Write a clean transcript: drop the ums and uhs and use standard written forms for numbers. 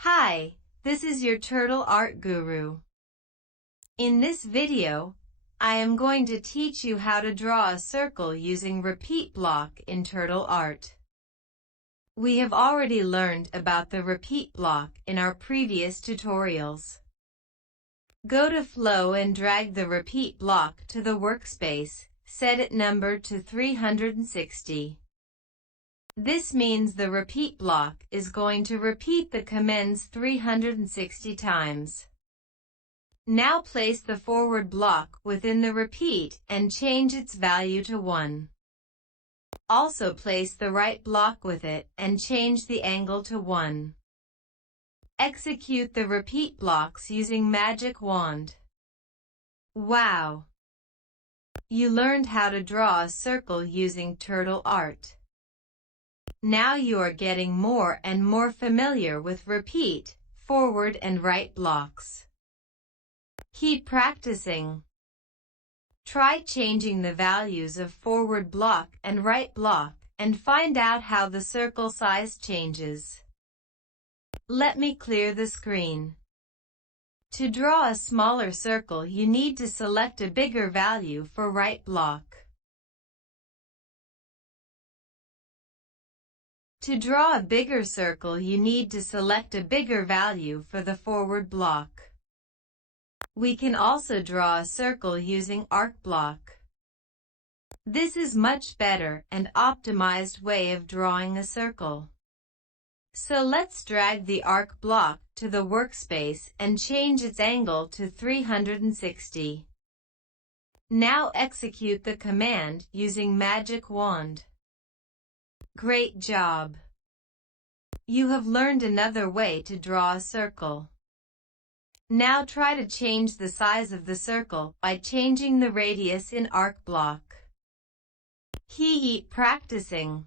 Hi, this is your TurtleArt guru. In this video, I am going to teach you how to draw a circle using repeat block in TurtleArt. We have already learned about the repeat block in our previous tutorials. Go to Flow and drag the repeat block to the workspace, set it number to 360. This means the repeat block is going to repeat the commands 360 times. Now place the forward block within the repeat and change its value to 1. Also place the right block with it and change the angle to 1. Execute the repeat blocks using Magic Wand. Wow! You learned how to draw a circle using TurtleArt. Now you are getting more and more familiar with repeat, forward and right blocks. Keep practicing. Try changing the values of forward block and right block and find out how the circle size changes. Let me clear the screen. To draw a smaller circle, you need to select a bigger value for right block. To draw a bigger circle, you need to select a bigger value for the forward block. We can also draw a circle using arc block. This is much better and optimized way of drawing a circle. So let's drag the arc block to the workspace and change its angle to 360. Now execute the command using Magic Wand. Great job! You have learned another way to draw a circle. Now try to change the size of the circle by changing the radius in arc block. Keep practicing.